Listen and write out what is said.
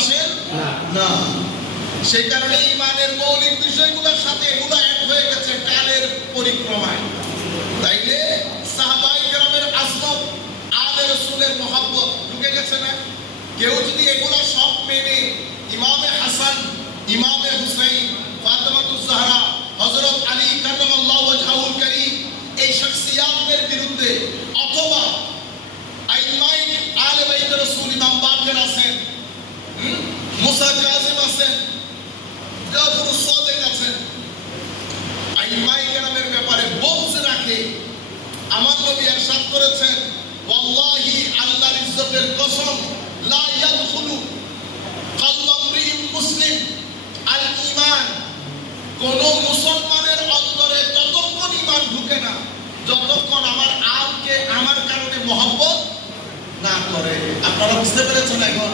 আসেন না। সেই কারণে ইমানের মৌলিক বিষয়গুলোর সাথে এগুলো এক হয়ে গেছে কালের পরিক্রমায়। তাইলে সাহাবায়ে কেরামের আজমত, আলে রাসূলের মহব্বত ঢুকে গেছে না? কেউ যদি এগুলো সব মেনে ইমামে হাসান, ইমামে হুসাইন, ফাতেমাতুজ জাহরা, হযরত আলী কারামাল্লাহু ওয়াজহুল কারীম এই শখসিয়াতের বিরুদ্ধে, অথবা আইমাই আলে বাইত রাসূল ইমাম বাকের আছেন, মুসা কাযিম আছেন, জাফর সাদিক আছেন, আইমাই কেরামের ব্যাপারে বলতে রাখে আমার নবী ইরশাদ করেছেন, ওয়াল্লাহি আল্লাহর ইজ্জতের কসম, লা ইয়াদখুলু কলবা ইমরিইন মুসলিম আল ঈমান, কোন মুসলমানের অন্তরে ততক্ষণ ঈমান ঢুকে না যতক্ষণ আমার আলকে আমার কারণে মহব্বত না করে। আপনারা বুঝতে পেরেছেন এখন?